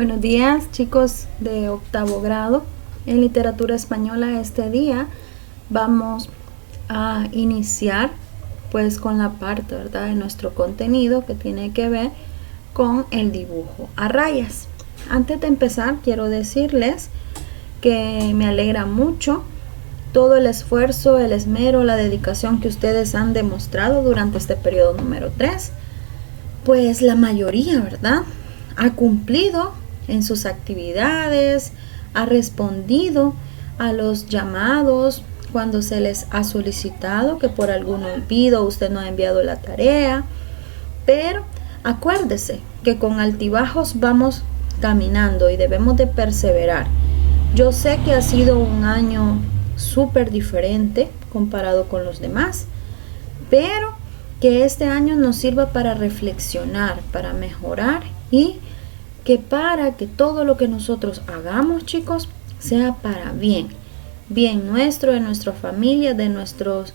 Buenos días, chicos de octavo grado. En literatura española este día vamos a iniciar pues con la parte, ¿verdad?, de nuestro contenido que tiene que ver con el dibujo a rayas. Antes de empezar, quiero decirles que me alegra mucho todo el esfuerzo, el esmero, la dedicación que ustedes han demostrado durante este periodo número 3. Pues la mayoría, ¿verdad?, ha cumplido en sus actividades, ha respondido a los llamados cuando se les ha solicitado que por algún olvido usted no ha enviado la tarea. Pero acuérdese que con altibajos vamos caminando y debemos de perseverar. Yo sé que ha sido un año súper diferente comparado con los demás, pero que este año nos sirva para reflexionar, para mejorar y que para que todo lo que nosotros hagamos, chicos, sea para bien nuestro, de nuestra familia, de nuestros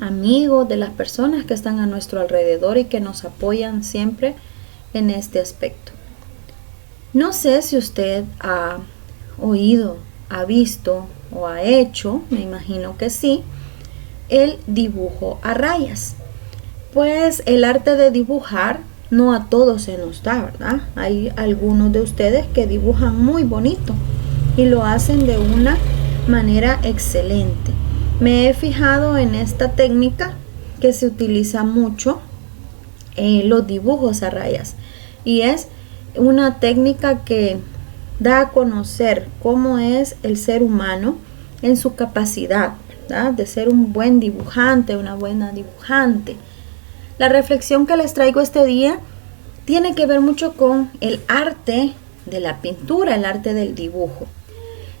amigos, de las personas que están a nuestro alrededor y que nos apoyan siempre en este aspecto. No sé si usted ha oído, ha visto o ha hecho, me imagino que sí, el dibujo a rayas. Pues el arte de dibujar no a todos se nos da, ¿verdad? Hay algunos de ustedes que dibujan muy bonito y lo hacen de una manera excelente. Me he fijado en esta técnica que se utiliza mucho en los dibujos a rayas, y es una técnica que da a conocer cómo es el ser humano en su capacidad, ¿verdad?, de ser un buen dibujante, una buena dibujante. La reflexión que les traigo este día tiene que ver mucho con el arte de la pintura, el arte del dibujo.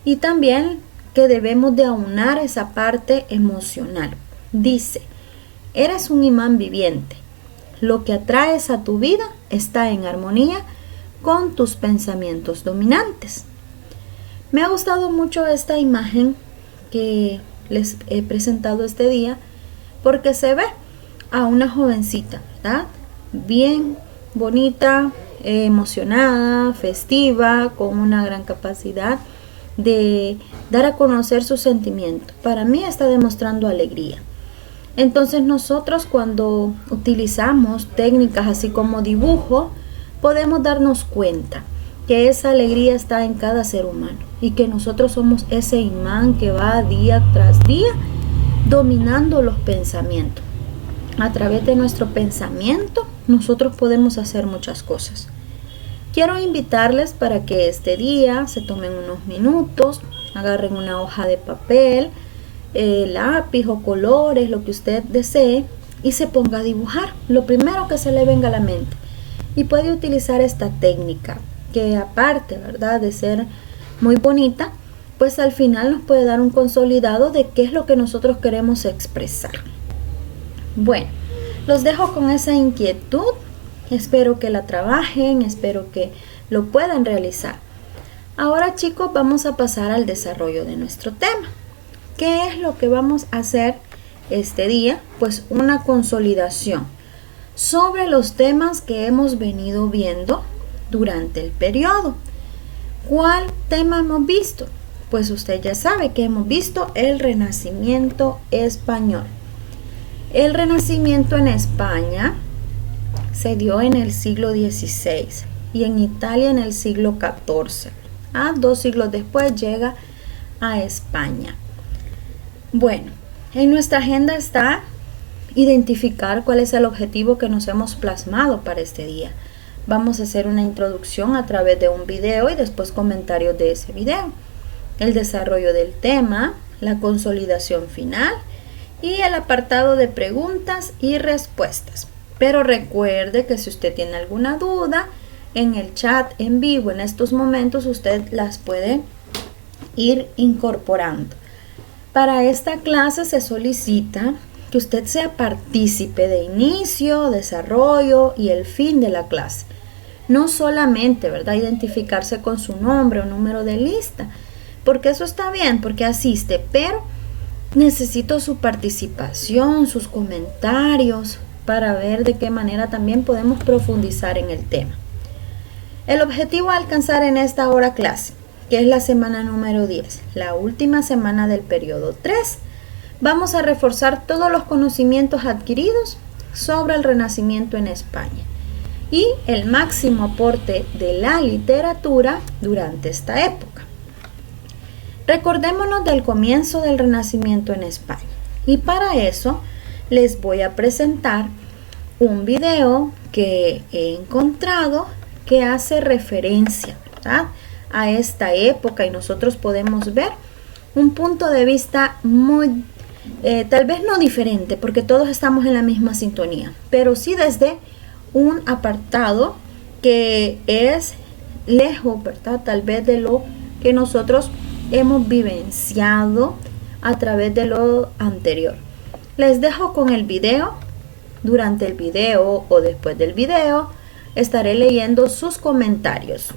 Y también que debemos de aunar esa parte emocional. Dice, eres un imán viviente. Lo que atraes a tu vida está en armonía con tus pensamientos dominantes. Me ha gustado mucho esta imagen que les he presentado este día porque se ve a una jovencita, ¿verdad?, bien bonita, emocionada, festiva, con una gran capacidad de dar a conocer sus sentimientos. Para mí está demostrando alegría. Entonces nosotros, cuando utilizamos técnicas así como dibujo, podemos darnos cuenta que esa alegría está en cada ser humano y que nosotros somos ese imán que va día tras día dominando los pensamientos. A través de nuestro pensamiento nosotros podemos hacer muchas cosas. Quiero invitarles para que este día se tomen unos minutos, agarren una hoja de papel, lápiz o colores, lo que usted desee, y se ponga a dibujar lo primero que se le venga a la mente. Y puede utilizar esta técnica que, aparte, ¿verdad?, de ser muy bonita, pues al final nos puede dar un consolidado de qué es lo que nosotros queremos expresar. Bueno, los dejo con esa inquietud. Espero que la trabajen, espero que lo puedan realizar. Ahora, chicos, vamos a pasar al desarrollo de nuestro tema. ¿Qué es lo que vamos a hacer este día? Pues una consolidación sobre los temas que hemos venido viendo durante el periodo. ¿Cuál tema hemos visto? Pues usted ya sabe que hemos visto el Renacimiento español. El Renacimiento en España se dio en el siglo XVI y en Italia en el siglo XIV. 2 siglos después llega a España. Bueno, en nuestra agenda está identificar cuál es el objetivo que nos hemos plasmado para este día. Vamos a hacer una introducción a través de un video y después comentarios de ese video. El desarrollo del tema, la consolidación final y el apartado de preguntas y respuestas. Pero recuerde que si usted tiene alguna duda, en el chat en vivo en estos momentos usted las puede ir incorporando. Para esta clase se solicita que usted sea partícipe de inicio, desarrollo y el fin de la clase. No solamente, ¿verdad?, identificarse con su nombre o número de lista, porque eso está bien, porque asiste, pero necesito su participación, sus comentarios, para ver de qué manera también podemos profundizar en el tema. El objetivo a alcanzar en esta hora clase, que es la semana número 10, la última semana del periodo 3, vamos a reforzar todos los conocimientos adquiridos sobre el Renacimiento en España y el máximo aporte de la literatura durante esta época. Recordémonos del comienzo del Renacimiento en España y para eso les voy a presentar un video que he encontrado que hace referencia, ¿verdad?, a esta época y nosotros podemos ver un punto de vista muy, tal vez no diferente porque todos estamos en la misma sintonía, pero sí desde un apartado que es lejos, ¿verdad?, tal vez de lo que nosotros hemos vivenciado a través de lo anterior. Les dejo con el video. Durante el video o después del video estaré leyendo sus comentarios.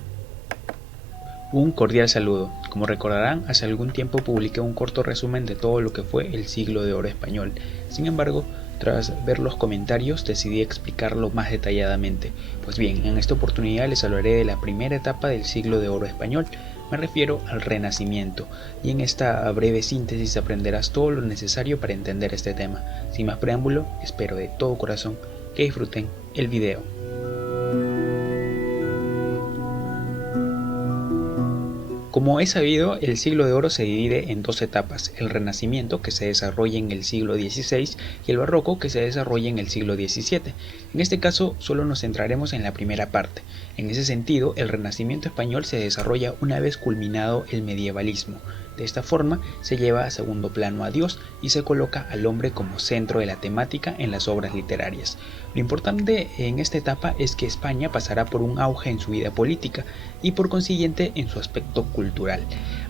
Un cordial saludo. Como recordarán, hace algún tiempo publiqué un corto resumen de todo lo que fue el siglo de oro español. Sin embargo, tras ver los comentarios decidí explicarlo más detalladamente. Pues bien, en esta oportunidad les hablaré de la primera etapa del siglo de oro español. Me refiero al Renacimiento, y en esta breve síntesis aprenderás todo lo necesario para entender este tema. Sin más preámbulo, espero de todo corazón que disfruten el video. Como es sabido, el siglo de oro se divide en dos etapas: el Renacimiento, que se desarrolla en el siglo XVI, y el Barroco, que se desarrolla en el siglo XVII. En este caso, solo nos centraremos en la primera parte. En ese sentido, el Renacimiento español se desarrolla una vez culminado el medievalismo. De esta forma, se lleva a segundo plano a Dios y se coloca al hombre como centro de la temática en las obras literarias. Lo importante en esta etapa es que España pasará por un auge en su vida política y por consiguiente en su aspecto cultural.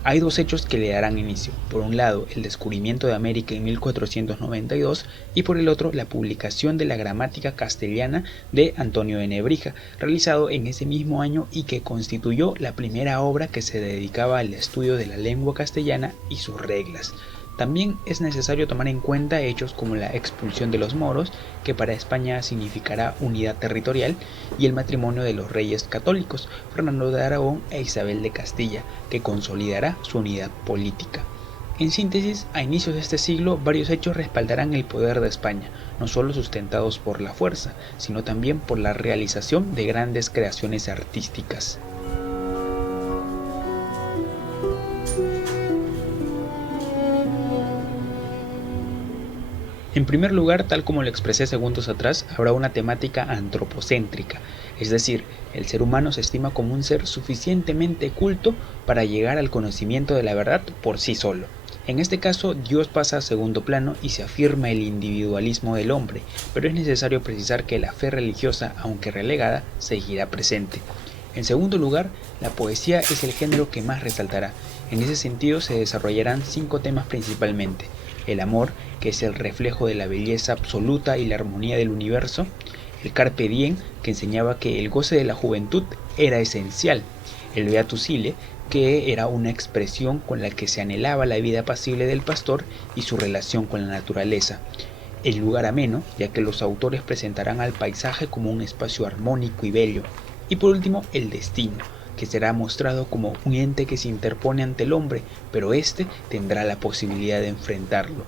Hay dos hechos que le darán inicio: por un lado el descubrimiento de América en 1492 y por el otro la publicación de la gramática castellana de Antonio de Nebrija, realizado en ese mismo año y que constituyó la primera obra que se dedicaba al estudio de la lengua castellana y sus reglas. También es necesario tomar en cuenta hechos como la expulsión de los moros, que para España significará unidad territorial, y el matrimonio de los reyes católicos, Fernando de Aragón e Isabel de Castilla, que consolidará su unidad política. En síntesis, a inicios de este siglo, varios hechos respaldarán el poder de España, no solo sustentados por la fuerza, sino también por la realización de grandes creaciones artísticas. En primer lugar, tal como lo expresé segundos atrás, habrá una temática antropocéntrica, es decir, el ser humano se estima como un ser suficientemente culto para llegar al conocimiento de la verdad por sí solo. En este caso, Dios pasa a segundo plano y se afirma el individualismo del hombre, pero es necesario precisar que la fe religiosa, aunque relegada, seguirá presente. En segundo lugar, la poesía es el género que más resaltará. En ese sentido se desarrollarán 5 temas principalmente: el amor, que es el reflejo de la belleza absoluta y la armonía del universo; el carpe diem, que enseñaba que el goce de la juventud era esencial; el beatus ille, que era una expresión con la que se anhelaba la vida apacible del pastor y su relación con la naturaleza; el lugar ameno, ya que los autores presentarán al paisaje como un espacio armónico y bello; y por último, el destino, que será mostrado como un ente que se interpone ante el hombre, pero éste tendrá la posibilidad de enfrentarlo.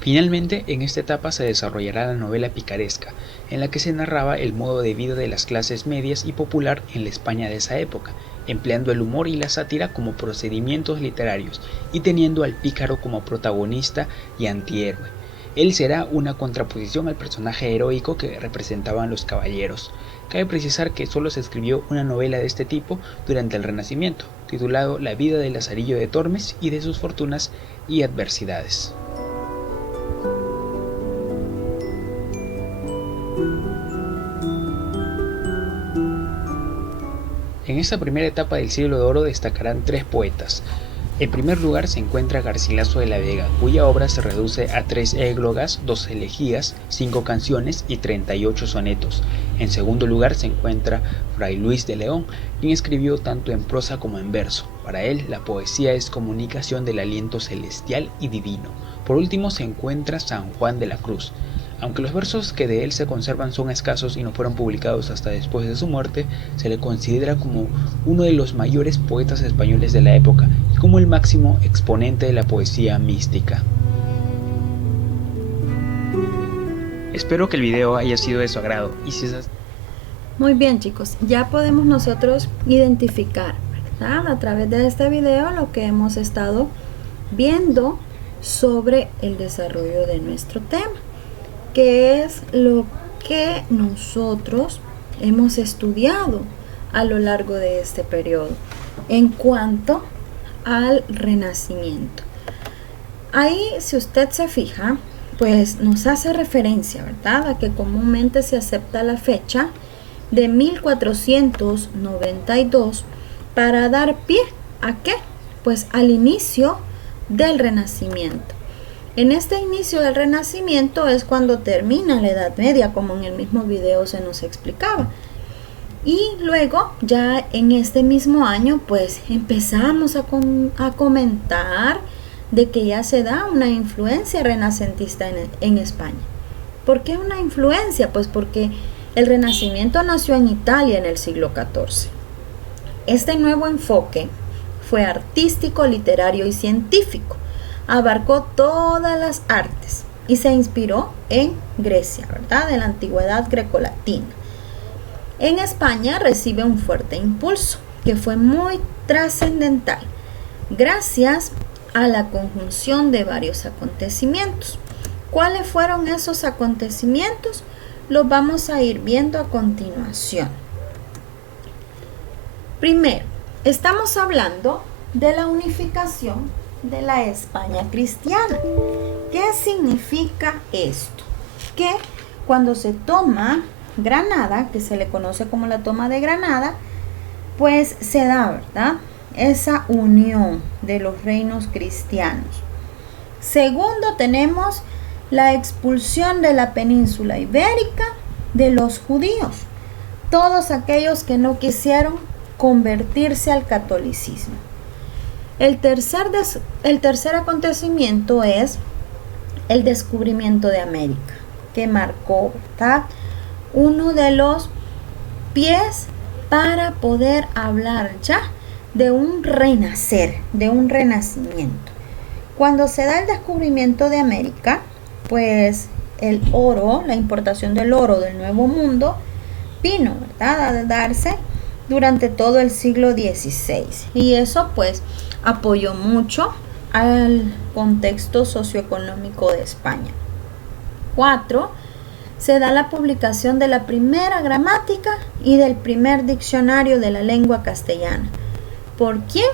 Finalmente, en esta etapa se desarrollará la novela picaresca, en la que se narraba el modo de vida de las clases medias y popular en la España de esa época, empleando el humor y la sátira como procedimientos literarios y teniendo al pícaro como protagonista y antihéroe. Él será una contraposición al personaje heroico que representaban los caballeros. Cabe precisar que solo se escribió una novela de este tipo durante el Renacimiento, titulado La vida de Lazarillo de Tormes y de sus fortunas y adversidades. En esta primera etapa del siglo de oro destacarán 3 poetas. En primer lugar se encuentra Garcilaso de la Vega, cuya obra se reduce a 3 églogas, 2 elegías, 5 canciones y 38 sonetos. En segundo lugar se encuentra Fray Luis de León, quien escribió tanto en prosa como en verso. Para él, la poesía es comunicación del aliento celestial y divino. Por último se encuentra San Juan de la Cruz. Aunque los versos que de él se conservan son escasos y no fueron publicados hasta después de su muerte, se le considera como uno de los mayores poetas españoles de la época y como el máximo exponente de la poesía mística. Espero que el video haya sido de su agrado y si es... Muy bien, chicos, ya podemos nosotros identificar, ¿verdad?, a través de este video lo que hemos estado viendo sobre el desarrollo de nuestro tema, que es lo que nosotros hemos estudiado a lo largo de este periodo en cuanto al Renacimiento. Ahí, si usted se fija, pues nos hace referencia, ¿verdad?, a que comúnmente se acepta la fecha de 1492 para dar pie ¿a qué? Pues al inicio del Renacimiento. En este inicio del Renacimiento es cuando termina la Edad Media, como en el mismo video se nos explicaba. Y luego, ya en este mismo año, pues empezamos a comentar de que ya se da una influencia renacentista en España. ¿Por qué una influencia? Pues porque el Renacimiento nació en Italia en el siglo XIV. Este nuevo enfoque fue artístico, literario y científico. Abarcó todas las artes y se inspiró en Grecia, ¿verdad?, en la antigüedad grecolatina. En España recibe un fuerte impulso que fue muy trascendental gracias a la conjunción de varios acontecimientos. ¿Cuáles fueron esos acontecimientos? Los vamos a ir viendo a continuación. Primero, estamos hablando de la unificación de la España cristiana. ¿Qué significa esto? Que cuando se toma Granada, que se le conoce como la toma de Granada, pues se da, ¿verdad?, esa unión de los reinos cristianos. Segundo, tenemos la expulsión de la península ibérica de los judíos, todos aquellos que no quisieron convertirse al catolicismo. El tercer acontecimiento es el descubrimiento de América, que marcó, ¿verdad?, uno de los pies para poder hablar ya de un renacer, de un renacimiento. Cuando se da el descubrimiento de América, pues el oro, la importación del oro del Nuevo Mundo vino, ¿verdad?, a darse durante todo el siglo XVI y eso pues apoyó mucho al contexto socioeconómico de España. 4. Se da la publicación de la primera gramática y del primer diccionario de la lengua castellana. ¿Por quién?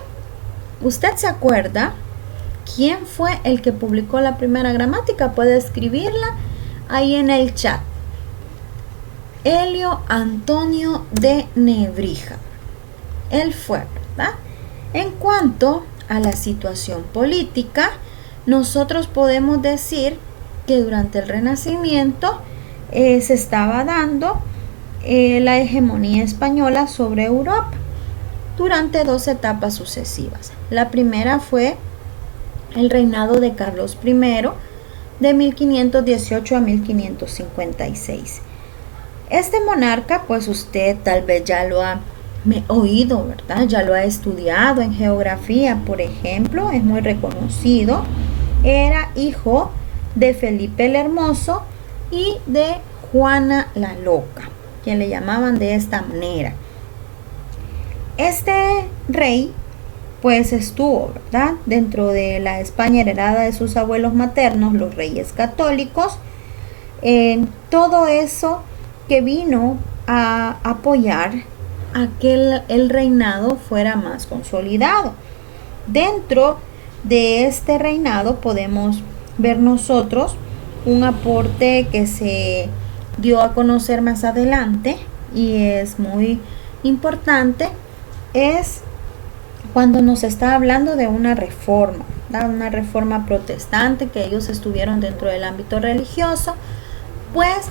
¿Usted se acuerda quién fue el que publicó la primera gramática? Puede escribirla ahí en el chat. Helio Antonio de Nebrija. Él fue, ¿verdad? En cuanto a la situación política, nosotros podemos decir que durante el Renacimiento se estaba dando la hegemonía española sobre Europa durante 2 etapas sucesivas. La primera fue el reinado de Carlos I de 1518 a 1556. Este monarca, pues usted tal vez ya lo ha oído, ¿verdad? Ya lo ha estudiado en geografía, por ejemplo, es muy reconocido. Era hijo de Felipe el Hermoso y de Juana la Loca, que le llamaban de esta manera. Este rey pues estuvo, ¿verdad?, dentro de la España heredada de sus abuelos maternos, los reyes católicos, todo eso que vino a apoyar a que el reinado fuera más consolidado. Dentro de este reinado podemos ver nosotros un aporte que se dio a conocer más adelante y es muy importante, es cuando nos está hablando de una reforma, ¿verdad?, una reforma protestante, que ellos estuvieron dentro del ámbito religioso, pues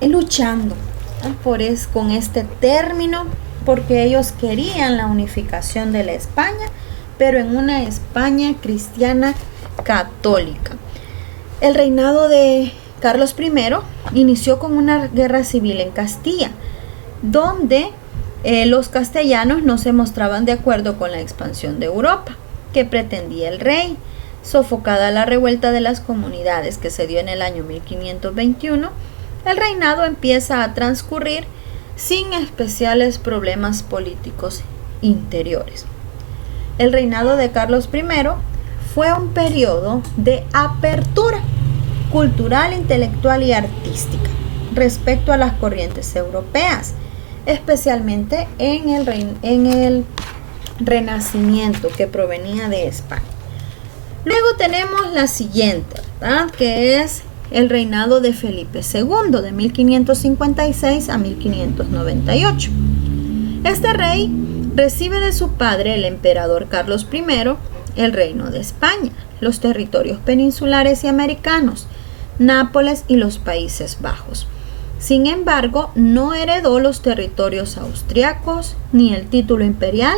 luchando, ¿verdad?, con este término, porque ellos querían la unificación de la España, pero en una España cristiana católica. El reinado de Carlos I inició con una guerra civil en Castilla, donde los castellanos no se mostraban de acuerdo con la expansión de Europa que pretendía el rey. Sofocada la revuelta de las comunidades que se dio en el año 1521, el reinado empieza a transcurrir sin especiales problemas políticos interiores. El reinado de Carlos I fue un periodo de apertura cultural, intelectual y artística respecto a las corrientes europeas, especialmente en el Renacimiento que provenía de España. Luego tenemos la siguiente, ¿verdad?, que es el reinado de Felipe II, de 1556 a 1598. Este rey recibe de su padre, el emperador Carlos I, el reino de España, los territorios peninsulares y americanos, Nápoles y los Países Bajos. Sin embargo, no heredó los territorios austriacos ni el título imperial,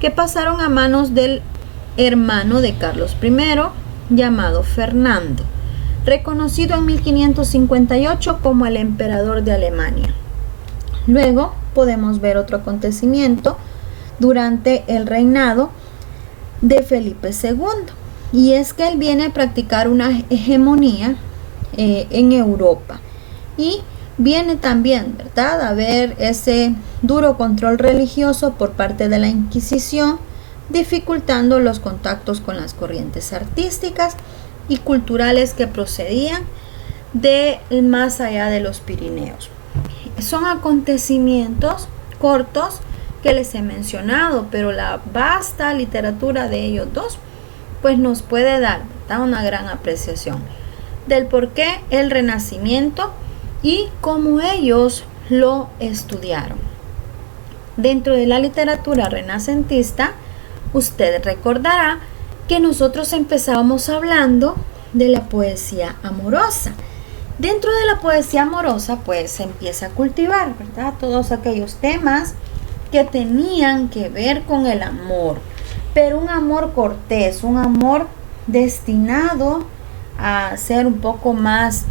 que pasaron a manos del hermano de Carlos I, llamado Fernando, reconocido en 1558 como el emperador de Alemania. Luego podemos ver otro acontecimiento durante el reinado de Felipe II, y es que él viene a practicar una hegemonía en Europa, y viene también, ¿verdad?, a ver ese duro control religioso por parte de la Inquisición, dificultando los contactos con las corrientes artísticas y culturales que procedían de más allá de los Pirineos. Son acontecimientos cortos que les he mencionado, pero la vasta literatura de ellos dos pues nos puede dar, ¿verdad?, una gran apreciación del por qué el Renacimiento y cómo ellos lo estudiaron. Dentro de la literatura renacentista, usted recordará que nosotros empezábamos hablando de la poesía amorosa. Dentro de la poesía amorosa, pues se empieza a cultivar, ¿verdad?, todos aquellos temas que tenían que ver con el amor, pero un amor cortés, un amor destinado a ser un poco más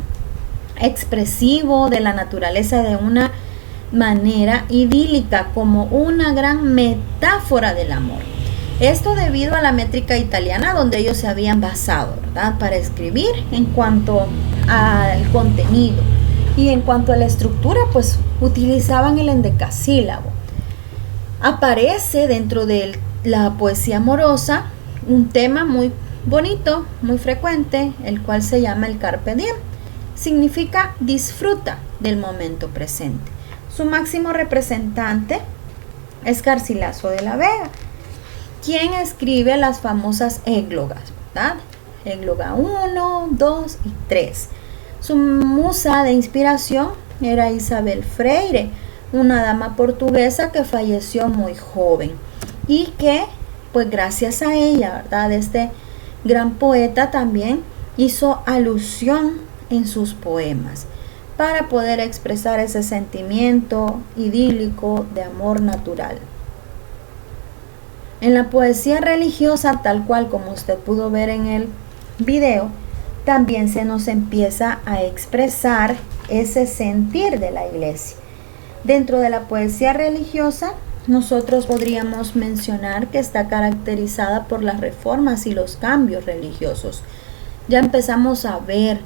expresivo de la naturaleza de una manera idílica, como una gran metáfora del amor. Esto debido a la métrica italiana donde ellos se habían basado, ¿verdad?, para escribir en cuanto al contenido, y en cuanto a la estructura, pues utilizaban el endecasílabo. Aparece dentro de la poesía amorosa un tema muy bonito, muy frecuente, el cual se llama el carpe diem. Significa disfruta del momento presente. Su máximo representante es Garcilaso de la Vega, quien escribe las famosas églogas, ¿verdad? Égloga 1, 2 y 3. Su musa de inspiración era Isabel Freire, una dama portuguesa que falleció muy joven y que, pues gracias a ella, ¿verdad?, este gran poeta también hizo alusión en sus poemas para poder expresar ese sentimiento idílico de amor natural. En la poesía religiosa, tal cual como usted pudo ver en el video, también se nos empieza a expresar ese sentir de la iglesia. Dentro de la poesía religiosa, nosotros podríamos mencionar que está caracterizada por las reformas y los cambios religiosos. Ya empezamos a ver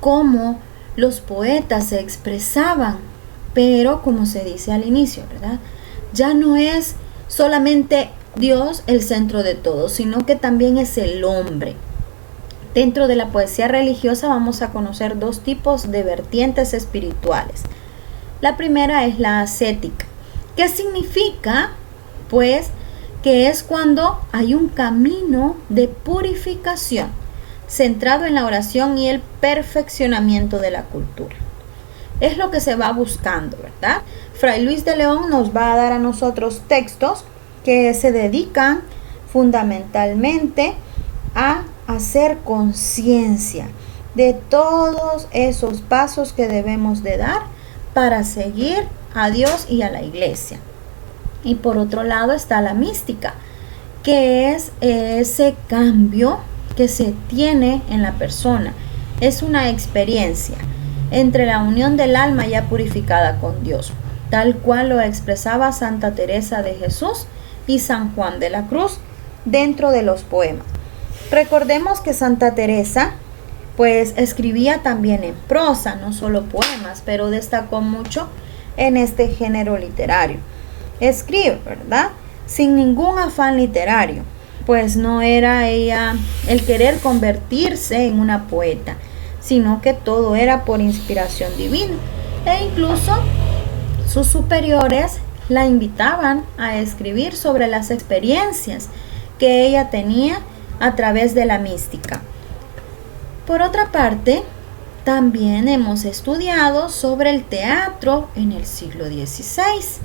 cómo los poetas se expresaban, pero como se dice al inicio, ¿verdad?, ya no es solamente Dios el centro de todo, sino que también es el hombre. Dentro de la poesía religiosa vamos a conocer dos tipos de vertientes espirituales. La primera es la ascética. ¿Qué significa? Pues que es cuando hay un camino de purificación centrado en la oración y el perfeccionamiento de la cultura. Es lo que se va buscando, ¿verdad? Fray Luis de León nos va a dar a nosotros textos que se dedican fundamentalmente a hacer conciencia de todos esos pasos que debemos de dar para seguir a Dios y a la iglesia. Y por otro lado está la mística, que es ese cambio que se tiene en la persona, es una experiencia entre la unión del alma ya purificada con Dios, tal cual lo expresaba Santa Teresa de Jesús y San Juan de la Cruz dentro de los poemas. Recordemos que Santa Teresa pues escribía también en prosa, no solo poemas, pero destacó mucho en este género literario. Escribe, ¿verdad?, sin ningún afán literario, pues no era ella el querer convertirse en una poeta, sino que todo era por inspiración divina. E incluso sus superiores la invitaban a escribir sobre las experiencias que ella tenía a través de la mística. Por otra parte, también hemos estudiado sobre el teatro en el siglo XVI.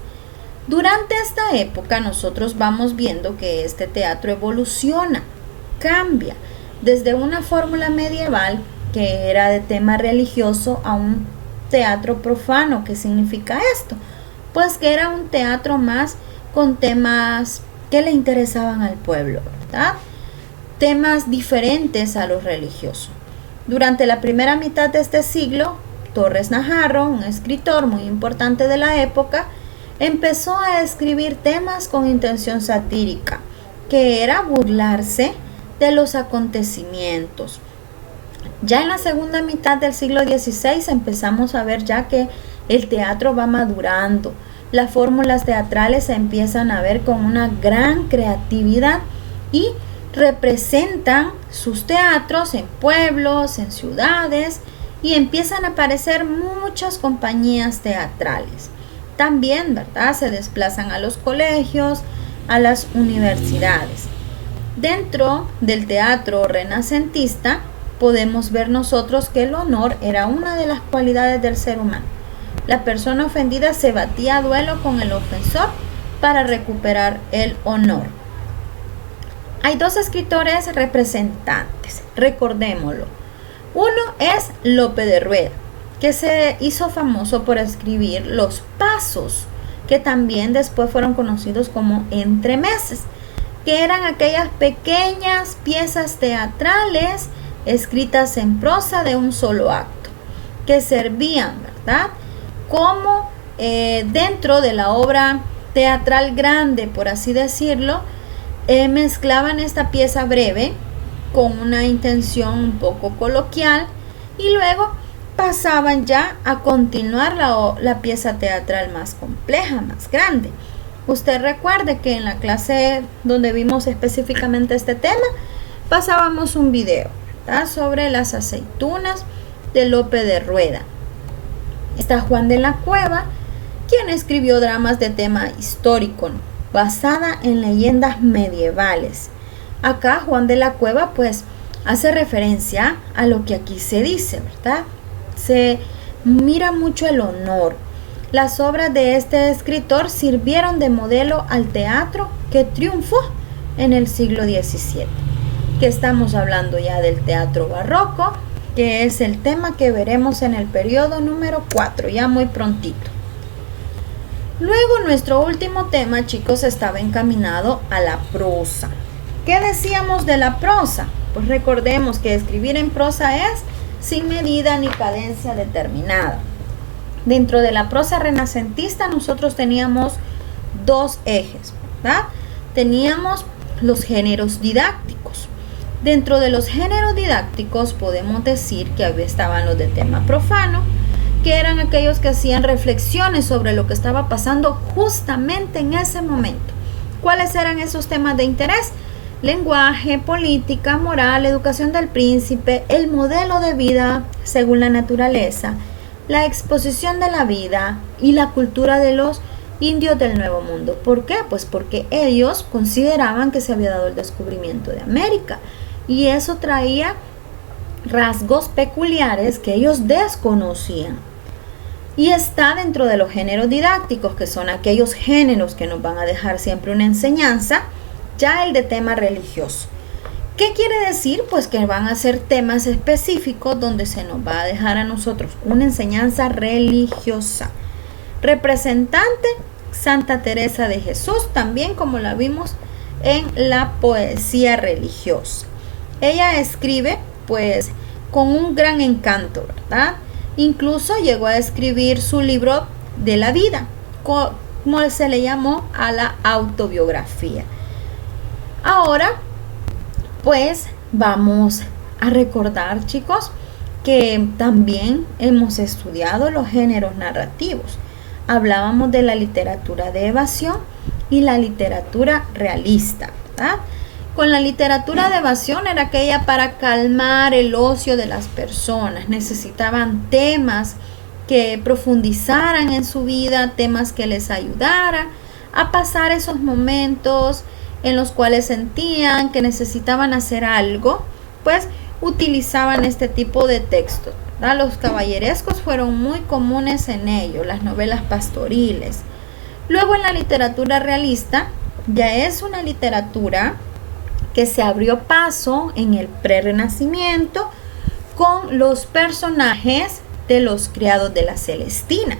Durante esta época nosotros vamos viendo que este teatro evoluciona, cambia desde una fórmula medieval que era de tema religioso a un teatro profano. ¿Qué significa esto? Pues que era un teatro más con temas que le interesaban al pueblo, ¿verdad? Temas diferentes a los religiosos. Durante la primera mitad de este siglo, Torres Najarro, un escritor muy importante de la época, empezó a escribir temas con intención satírica, que era burlarse de los acontecimientos. Ya en la segunda mitad del siglo XVI empezamos a ver ya que el teatro va madurando, las fórmulas teatrales se empiezan a ver con una gran creatividad y representan sus teatros en pueblos, en ciudades, y empiezan a aparecer muchas compañías teatrales. También, ¿verdad?, se desplazan a los colegios, a las universidades. Dentro del teatro renacentista podemos ver nosotros que el honor era una de las cualidades del ser humano. La persona ofendida se batía a duelo con el ofensor para recuperar el honor. Hay dos escritores representantes, recordémoslo. Uno es Lope de Rueda, que se hizo famoso por escribir Los Pasos, que también después fueron conocidos como entremeses, que eran aquellas pequeñas piezas teatrales escritas en prosa de un solo acto, que servían, ¿verdad?, como dentro de la obra teatral grande, por así decirlo, mezclaban esta pieza breve con una intención un poco coloquial y luego pasaban ya a continuar la pieza teatral más compleja, más grande. Usted recuerde que en la clase donde vimos específicamente este tema, pasábamos un video, ¿verdad?, sobre las aceitunas de Lope de Rueda. Está Juan de la Cueva, quien escribió dramas de tema histórico, basada en leyendas medievales. Acá Juan de la Cueva pues hace referencia a lo que aquí se dice, ¿verdad? Se mira mucho el honor. Las obras de este escritor sirvieron de modelo al teatro que triunfó en el siglo XVII, que estamos hablando ya del teatro barroco, que es el tema que veremos en el periodo número 4, ya muy prontito. Luego nuestro último tema, chicos, estaba encaminado a la prosa. ¿Qué decíamos de la prosa? Pues recordemos que escribir en prosa es sin medida ni cadencia determinada. Dentro de la prosa renacentista nosotros teníamos dos ejes, ¿verdad? Teníamos los géneros didácticos. Dentro de los géneros didácticos podemos decir que estaban los de tema profano, que eran aquellos que hacían reflexiones sobre lo que estaba pasando justamente en ese momento. ¿Cuáles eran esos temas de interés? Lenguaje, política, moral, educación del príncipe, el modelo de vida según la naturaleza, la exposición de la vida y la cultura de los indios del Nuevo Mundo. ¿Por qué? Pues porque ellos consideraban que se había dado el descubrimiento de América y eso traía rasgos peculiares que ellos desconocían. Y está dentro de los géneros didácticos, que son aquellos géneros que nos van a dejar siempre una enseñanza, ya el de tema religioso. ¿Qué quiere decir? Pues que van a ser temas específicos donde se nos va a dejar a nosotros una enseñanza religiosa. Representante, Santa Teresa de Jesús, también como la vimos en la poesía religiosa. Ella escribe pues con un gran encanto, ¿verdad? Incluso llegó a escribir su libro de la vida, como se le llamó a la autobiografía. Ahora, pues vamos a recordar, chicos, que también hemos estudiado los géneros narrativos. Hablábamos de la literatura de evasión y la literatura realista, ¿verdad? Con la literatura de evasión era aquella para calmar el ocio de las personas. Necesitaban temas que profundizaran en su vida, temas que les ayudaran a pasar esos momentos en los cuales sentían que necesitaban hacer algo, pues utilizaban este tipo de textos, ¿verdad? Los caballerescos fueron muy comunes en ello, las novelas pastoriles. Luego en la literatura realista ya es una literatura que se abrió paso en el prerrenacimiento con los personajes de los criados de la Celestina.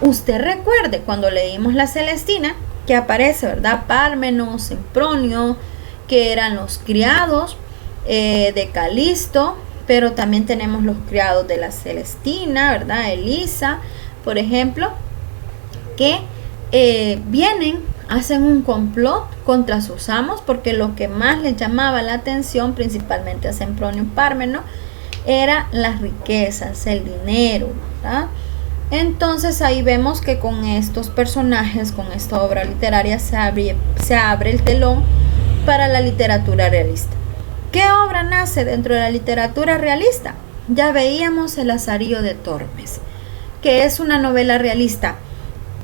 Usted recuerde cuando leímos la Celestina que aparece, ¿verdad? Pármeno, Sempronio, que eran los criados de Calisto, pero también tenemos los criados de la Celestina, ¿verdad? Elisa, por ejemplo, que vienen, hacen un complot contra sus amos, porque lo que más les llamaba la atención, principalmente a Sempronio y Pármeno, era las riquezas, el dinero, ¿verdad? Entonces ahí vemos que con estos personajes, con esta obra literaria, se abre el telón para la literatura realista. ¿Qué obra nace dentro de la literatura realista? Ya veíamos El Lazarillo de Tormes, que es una novela realista,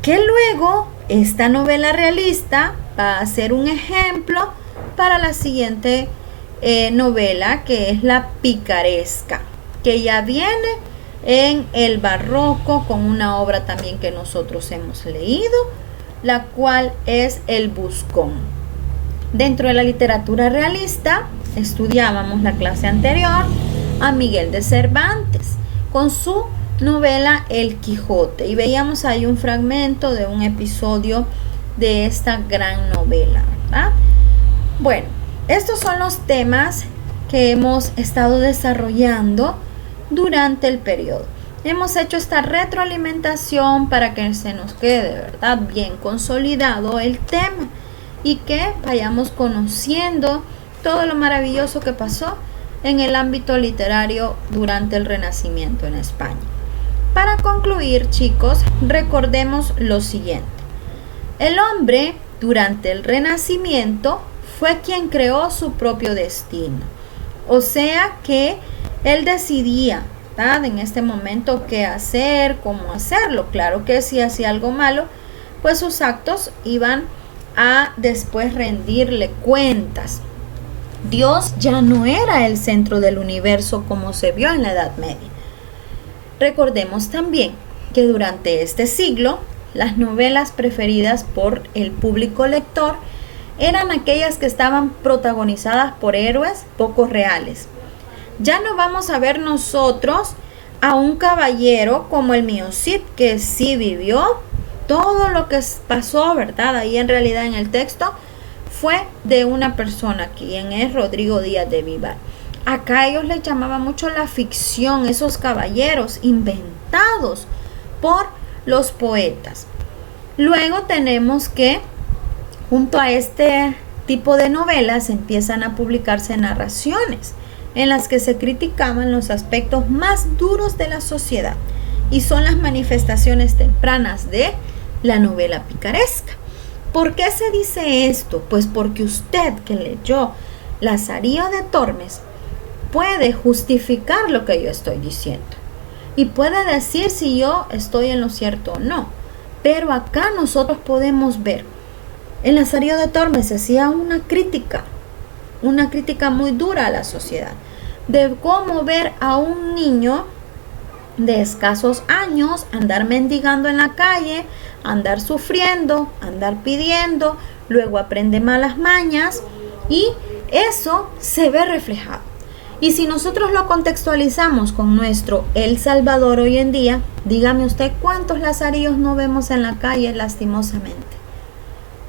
que luego esta novela realista va a ser un ejemplo para la siguiente novela, que es la picaresca, que ya viene en el barroco con una obra también que nosotros hemos leído, la cual es El Buscón. Dentro de la literatura realista estudiábamos la clase anterior a Miguel de Cervantes con su novela El Quijote, y veíamos ahí un fragmento de un episodio de esta gran novela, ¿verdad? Bueno, estos son los temas que hemos estado desarrollando durante el periodo. Hemos hecho esta retroalimentación para que se nos quede, ¿verdad?, bien consolidado el tema y que vayamos conociendo todo lo maravilloso que pasó en el ámbito literario durante el Renacimiento en España. Para concluir, chicos, recordemos lo siguiente. El hombre, durante el Renacimiento, fue quien creó su propio destino. O sea que él decidía, ¿verdad?, en este momento qué hacer, cómo hacerlo. Claro que si hacía algo malo, pues sus actos iban a después rendirle cuentas. Dios ya no era el centro del universo como se vio en la Edad Media. Recordemos también que durante este siglo, las novelas preferidas por el público lector eran aquellas que estaban protagonizadas por héroes poco reales. Ya no vamos a ver nosotros a un caballero como el mío Cid, que sí vivió todo lo que pasó, ¿verdad? Ahí en realidad en el texto fue de una persona, quien es Rodrigo Díaz de Vivar. Acá ellos les llamaba mucho la ficción, esos caballeros inventados por los poetas. Luego tenemos que, junto a este tipo de novelas, empiezan a publicarse narraciones en las que se criticaban los aspectos más duros de la sociedad, y son las manifestaciones tempranas de la novela picaresca. ¿Por qué se dice esto? Pues porque usted que leyó Lazarillo de Tormes puede justificar lo que yo estoy diciendo y puede decir si yo estoy en lo cierto o no. Pero acá nosotros podemos ver, en Lazarillo de Tormes se hacía una crítica muy dura a la sociedad, de cómo ver a un niño de escasos años andar mendigando en la calle, andar sufriendo, andar pidiendo, luego aprende malas mañas, y eso se ve reflejado. Y si nosotros lo contextualizamos con nuestro El Salvador hoy en día, dígame usted cuántos lazarillos no vemos en la calle lastimosamente.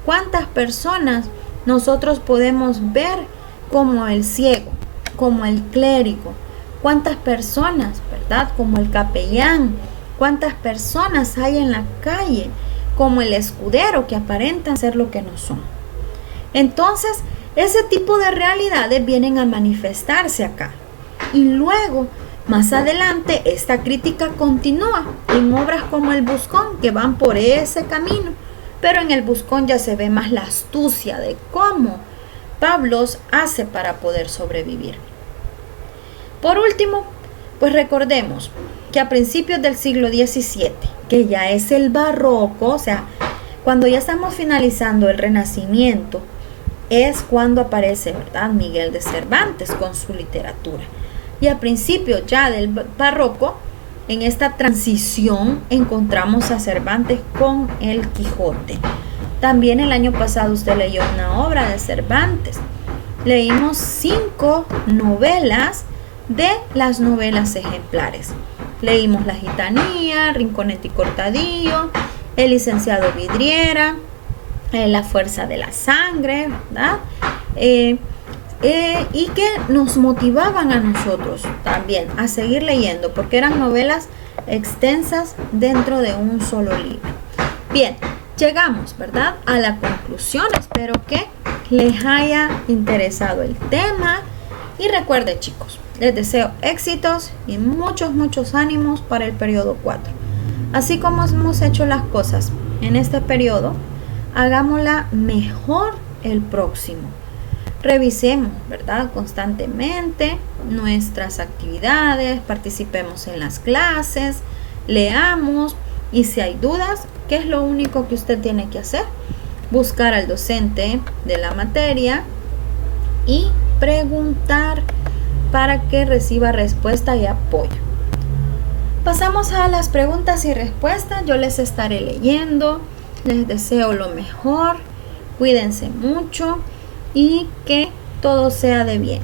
¿Cuántas personas nosotros podemos ver como el ciego, como el clérigo, ¿Cuántas personas, verdad? Como el capellán. ¿Cuántas personas hay en la calle? Como el escudero, que aparentan ser lo que no son. Entonces, ese tipo de realidades vienen a manifestarse acá. Y luego, más adelante, esta crítica continúa en obras como El Buscón, que van por ese camino. Pero en El Buscón ya se ve más la astucia de cómo Pablo hace para poder sobrevivir. Por último, pues recordemos que a principios del siglo XVII, que ya es el barroco, o sea, cuando ya estamos finalizando el Renacimiento, es cuando aparece, ¿verdad?, Miguel de Cervantes con su literatura. Y a principios ya del barroco, en esta transición, encontramos a Cervantes con el Quijote. También el año pasado usted leyó una obra de Cervantes. Leímos 5 novelas de las novelas ejemplares. Leímos La Gitanía, Rinconete y Cortadillo, El licenciado Vidriera, La fuerza de la sangre, ¿verdad? Y que nos motivaban a nosotros también a seguir leyendo, porque eran novelas extensas dentro de un solo libro. Bien, llegamos, ¿verdad?, a la conclusión. Espero que les haya interesado el tema. Y recuerden, chicos, les deseo éxitos y muchos ánimos para el periodo 4. Así como hemos hecho las cosas en este periodo, hagámosla mejor el próximo. Revisemos, ¿verdad?, constantemente nuestras actividades, participemos en las clases, leamos, y si hay dudas, ¿qué es lo único que usted tiene que hacer? Buscar al docente de la materia y preguntar para que reciba respuesta y apoyo. Pasamos a las preguntas y respuestas. Yo les estaré leyendo. Les deseo lo mejor. Cuídense mucho y que todo sea de bien.